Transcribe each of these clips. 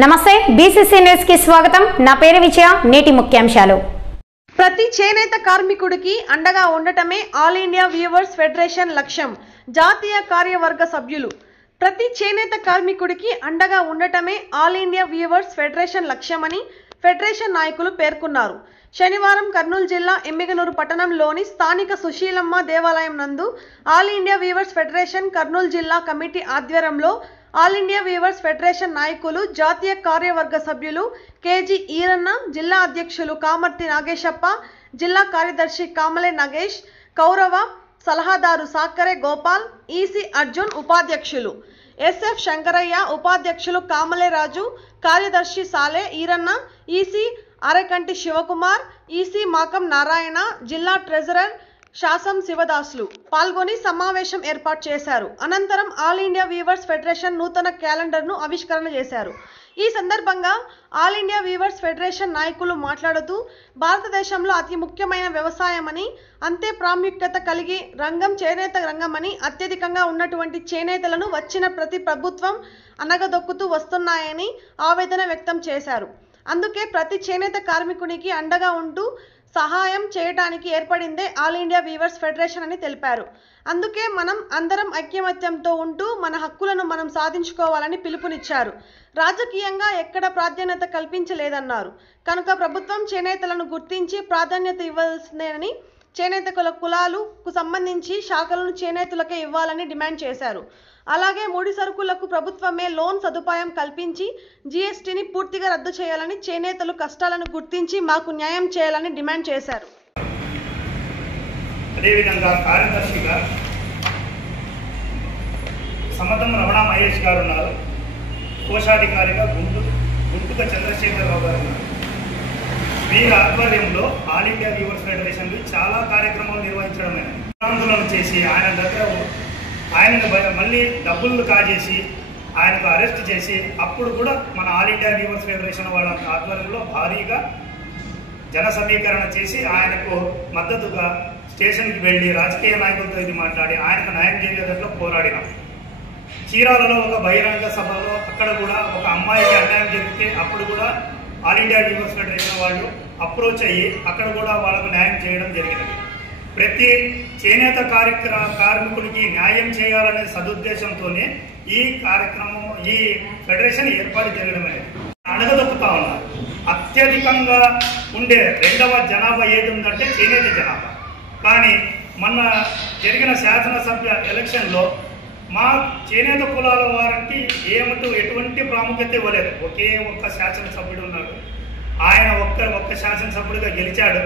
నమస్తే BCC news కి స్వాగతం। నా పేరు విజయ। నేటి ముఖ్యాంశాలు। ప్రతి చేనేత కార్మికుడికి అండగా ఉండటమే ఆల్ ఇండియా వీవర్స్ ఫెడరేషన్ లక్ష్యం। జాతీయ కార్యవర్గ సభ్యులు ప్రతి చేనేత కార్మికుడికి అండగా ఉండటమే ఆల్ ఇండియా వీవర్స్ ఫెడరేషన్ లక్ష్యమని ఫెడరేషన్ నాయకులు పేర్కొన్నారు। శనివారం కర్నూలు జిల్లా ఎమ్మిగనూరు పట్టణంలోని స్థానిక సుశీలమ్మ దేవాలయం నందు all India weavers federation Kurnool జిల్లా కమిటీ ఆధ్వర్యంలో ఆల్ ఇండియా వీవర్స్ ఫెడరేషన్ నాయకులు, జాతీయ కార్యవర్గ సభ్యులు కేజీ ఈరన్న, జిల్లా అధ్యక్షులు కామర్తి నాగేశప్ప, జిల్లా కార్యదర్శి కామలే నగేష్, కౌరవ సలహాదారు సాకరే గోపాల్, ఈసీ అర్జున్ ఉపాధ్యక్షులు ఎస్ఎఫ్ శంకరయ్య, ఉపాధ్యక్షులు కామలే రాజు, కార్యదర్శి సాలే ఈరన్న, ఈసీ అరకంటి శివకుమార్, ఈసీ మాకం నారాయణ, జిల్లా ట్రెజరర్ శాసం శివదాసులు పాల్గొని సమావేశం ఏర్పాటు చేశారు। అనంతరం ఆల్ ఇండియా వీవర్స్ ఫెడరేషన్ నూతన క్యాలెండర్ను ఆవిష్కరణ చేశారు। ఈ సందర్భంగా ఆల్ ఇండియా వీవర్స్ ఫెడరేషన్ నాయకులు మాట్లాడుతూ భారతదేశంలో అతి ముఖ్యమైన వ్యవసాయమని, అంతే ప్రాముఖ్యత కలిగి రంగం చేనేత రంగమని, అత్యధికంగా ఉన్నటువంటి చేనేతలను వచ్చిన ప్రతి ప్రభుత్వం అనగదొక్కుతూ వస్తున్నాయని ఆవేదన వ్యక్తం చేశారు। అందుకే ప్రతి చేనేత కార్మికునికి అండగా ఉంటూ సహాయం చేయడానికి ఏర్పడిందే ఆల్ ఇండియా వీవర్స్ ఫెడరేషన్ అని తెలిపారు। అందుకే మనం అందరం ఐక్యమత్యంతో ఉంటూ మన హక్కులను మనం సాధించుకోవాలని పిలుపునిచ్చారు। రాజకీయంగా ఎక్కడ ప్రాధాన్యత కల్పించలేదన్నారు। కనుక ప్రభుత్వం చేనేతలను గుర్తించి ప్రాధాన్యత ఇవ్వాల్సిందేనని, చేనేత కులాలకు సంబంధించి శాఖలను చేనేతలకే ఇవ్వాలని డిమాండ్ చేశారు। అలాగే ముడి సరుకులకు ప్రభుత్వమే లోన్ సదుపాయం కల్పించి జీఎస్టీని పూర్తిగా రద్దు చేయాలని, చేనేతలు కష్టాలను గుర్తించి మాకు న్యాయం చేయాలని డిమాండ్ చేశారు। అదేవిధంగా కార్యదర్శిగా సమతం రమణ మహేష్ గారు ఉన్నారు, కోశాధికారిగా గుంటుక చంద్రశేఖరరావు గారు ఉన్నారు। వీరి ఆధ్వర్యంలో ఆల్ ఇండియా వీవర్స్ ఫెడరేషన్ చాలా కార్యక్రమాలు నిర్వహించడమే ఆందోళన చేసి ఆయనను మళ్ళీ డబ్బులు కాజేసి ఆయనకు అరెస్ట్ చేసి అప్పుడు కూడా మన ఆల్ ఇండియా వీవర్స్ ఫెడరేషన్ వాళ్ళ ఆధ్వర్యంలో భారీగా జన సమీకరణ చేసి ఆయనకు మద్దతుగా స్టేషన్కి వెళ్ళి రాజకీయ నాయకులతో ఇది మాట్లాడి ఆయనకు న్యాయం చేసేటట్లు పోరాడినాం। చీరాలలో ఒక బహిరంగ సభలో అక్కడ కూడా ఒక అమ్మాయికి అన్యాయం జరిగితే అప్పుడు కూడా ఆల్ ఇండియా వీవర్స్ ఫెడరేషన్ వాళ్ళు అప్రోచ్ అయ్యి అక్కడ కూడా వాళ్ళకు న్యాయం చేయడం జరిగినది। ప్రతి చేనేత కార్మికులకి న్యాయం చేయాలనే సదుద్దేశంతోనే ఈ కార్యక్రమం, ఈ ఫెడరేషన్ ఏర్పాటు చేయడం అనేది అణగదొక్కుతా ఉన్నారు। అత్యధికంగా ఉండే రెండవ జనాభా ఏది ఉందంటే చేనేత జనాభా। కానీ మొన్న జరిగిన శాసనసభ ఎలక్షన్లో మా చేనేత కులాల వారికి ఎటువంటి ప్రాముఖ్యత ఇవ్వలేదు। ఒకే ఒక్క శాసనసభ్యుడు ఉన్నాడు, ఆయన ఒక్క శాసనసభ్యుడిగా గెలిచాడు।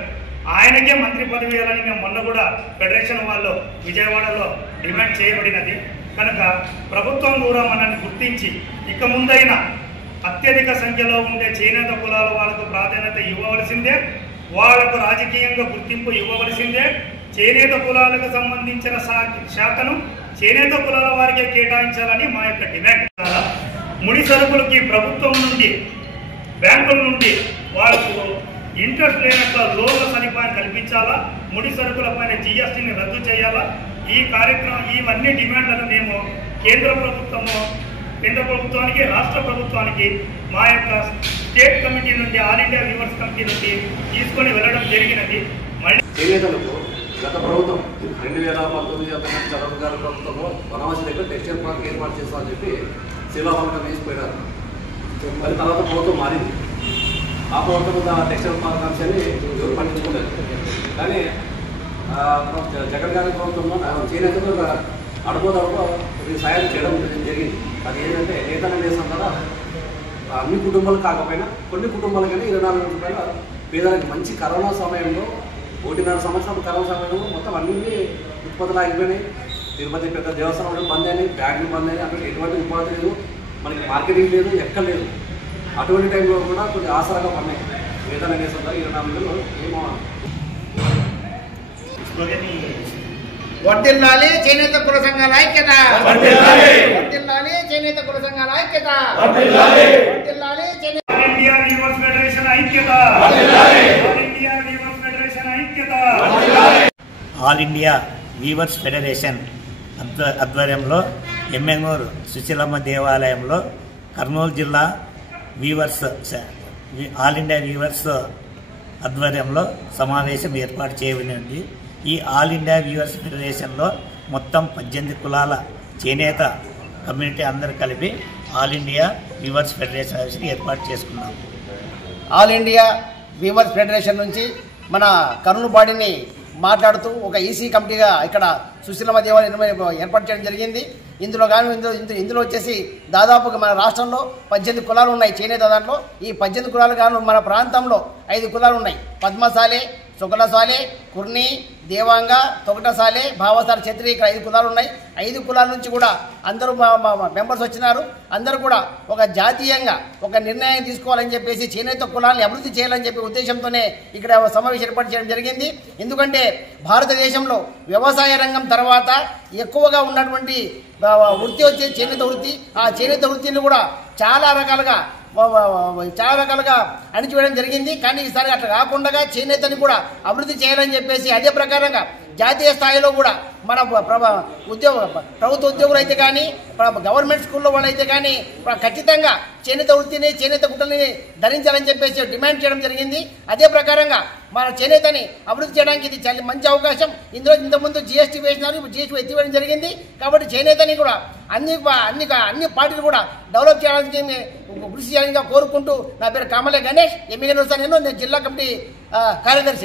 ఆయనకే మంత్రి పదవి ఇవ్వాలని మేము మొన్న కూడా ఫెడరేషన్ వాళ్ళు విజయవాడలో డిమాండ్ చేయబడినది। కనుక ప్రభుత్వం కూడా మనల్ని గుర్తించి ఇక ముందైనా అత్యధిక సంఖ్యలో ఉండే చేనేత కులాల వాళ్ళకు ప్రాధాన్యత ఇవ్వవలసిందే, వాళ్లకు రాజకీయంగా గుర్తింపు ఇవ్వవలసిందే। చేనేత కులాలకు సంబంధించిన శాఖను చేనేత కులాల వారికే కేటాయించాలని మా యొక్క డిమాండ్। ముడి సరుకులకి ప్రభుత్వం నుండి, బ్యాంకుల నుండి వాళ్ళకు ఇంట్రెస్ట్ లేనట్ల లోన్ల సదుపాయం కల్పించాలా, ముడి సరుకుల పైన జీఎస్టీని రద్దు చేయాలా। ఈ కార్యక్రమం ఇవన్నీ డిమాండ్లను మేము కేంద్ర ప్రభుత్వానికి, రాష్ట్ర ప్రభుత్వానికి మా యొక్క స్టేట్ కమిటీ నుండి, ఆల్ ఇండియా వీవర్స్ కమిటీ నుండి తీసుకొని వెళ్ళడం జరిగినది। చేనేతలకు గత ప్రభుత్వం 2019 చంద్రబాబు గారి ప్రభుత్వంలో వనవాసి దగ్గర టెక్స్టైల్ పార్క్ ఏర్పాటు చేస్తామని చెప్పి శిలాఫలకం వేసిపోయినారు। మరి తర్వాత ప్రభుత్వం మారింది, ఆ ప్రభుత్వం టెక్స్టైల్ పార్క్ అంశాన్ని ఎవరు పట్టించుకోలేదు। కానీ జగన్ గారి ప్రభుత్వంలో చేనేతలు అడుగుదడుగు సాయం చేయడం జరిగింది। అది ఏంటంటే నేతన వేసాం కదా, అన్ని కుటుంబాలు కాకపోయినా కొన్ని కుటుంబాలకైనా 24 రూపాయల పేదలకు మంచి కరోనా సమయంలో 1.5 సంవత్సరాలు కరోనా సమయంలో మొత్తం అన్ని ఉత్పత్తులు ఆగిపోయినాయి। తిరుపతి పెద్ద దేవస్థానం బంద్ అయినాయి, బ్యాంకులు బంద్ అయినాయి, అక్కడ ఎటువంటి ఉపాధి లేదు, మనకి మార్కెటింగ్ లేదు, ఎక్కడ లేదు। అటువంటి టైంలో కూడా కొన్ని ఆసరాగా పడినాయి వేతన వేసాం 24 ఏమో వర్ధిల్లాలి చేనేత కుల సంఘాల ఐక్యత, వర్ధిల్లాలి చేనేత కుల సంఘాల ఐక్యత, వర్ధిల్లాలి చేనేత ఇండియా వీవర్స్ ఫెడరేషన్ ఐక్యత, ఇండియా వీవర్స్ ఫెడరేషన్ ఐక్యత। ఆల్ ఇండియా వీవర్స్ ఫెడరేషన్ ఆధ్వర్యంలో ఎమ్మెగనూరు సుశీలమ్మ దేవాలయంలో కర్నూలు జిల్లా వీవర్స్ ఆల్ ఇండియా వీవర్స్ ఆధ్వర్యంలో సమావేశం ఏర్పాటు చేయబడింది. ఈ ఆల్ ఇండియా వీవర్స్ ఫెడరేషన్లో మొత్తం 18 కులాల చేనేత కమ్యూనిటీ అందరూ కలిపి ఆల్ ఇండియా వీవర్స్ ఫెడరేషన్ ఏర్పాటు చేసుకున్నాం. ఆల్ ఇండియా వీవర్స్ ఫెడరేషన్ నుంచి మన కర్నూలు బాడీని మాట్లాడుతూ ఒక ఈసీ కమిటీగా ఇక్కడ సుశీలమ్మ దేవాలయం ఏర్పాటు చేయడం జరిగింది. ఇందులో వచ్చేసి దాదాపుగా మన రాష్ట్రంలో 18 కులాలు ఉన్నాయి చేనేత దాంట్లో. ఈ 18 కులాలు గాను మన ప్రాంతంలో 5 కులాలు ఉన్నాయి. పద్మశాలి, శుక్లశాలి, కుర్ని, దేవాంగ, తొగటశాలి, భావసాల, క్షత్రియ, ఇక్కడ 5 కులాలు ఉన్నాయి. 5 కులాల నుంచి కూడా అందరూ మెంబర్స్ వచ్చినారు. అందరూ కూడా ఒక జాతీయంగా ఒక నిర్ణయం తీసుకోవాలని చెప్పేసి చేనేత కులాన్ని అభివృద్ధి చేయాలని చెప్పి ఉద్దేశంతోనే ఇక్కడ సమావేశం ఏర్పాటు చేయడం జరిగింది. ఎందుకంటే భారతదేశంలో వ్యవసాయ రంగం తర్వాత ఎక్కువగా ఉన్నటువంటి వృత్తి వచ్చే చేనేత వృత్తి. ఆ చేనేత వృత్తిని కూడా చాలా రకాలుగా అణిచివేయడం జరిగింది. కానీ ఈసారి అట్లా కాకుండా చేనేతని కూడా అభివృద్ధి చేయాలని చెప్పేసి అదే ప్రకారంగా జాతీయ స్థాయిలో కూడా మన ప్రభుత్వ ఉద్యోగులు అయితే కానీ గవర్నమెంట్ స్కూల్లో వాళ్ళు అయితే కానీ ఖచ్చితంగా చేనేత వృత్తిని చేనేత గుట్టని ధరించాలని చెప్పేసి డిమాండ్ చేయడం జరిగింది. అదే ప్రకారంగా మన చేనేతని అభివృద్ధి చేయడానికి ఇది చాలా మంచి అవకాశం. ఇందులో ఇంతకుముందు జీఎస్టీ వేసినారు, జీఎస్టీ ఎత్తివేయడం జరిగింది. కాబట్టి చేనేతని కూడా అన్ని పార్టీలు కూడా డెవలప్ చేయడానికి కృషి చేయాలని కోరుకుంటూ నా పేరు కామలే గణేష్, ఎమ్మెల్యే నేను జిల్లా కమిటీ కార్యదర్శి.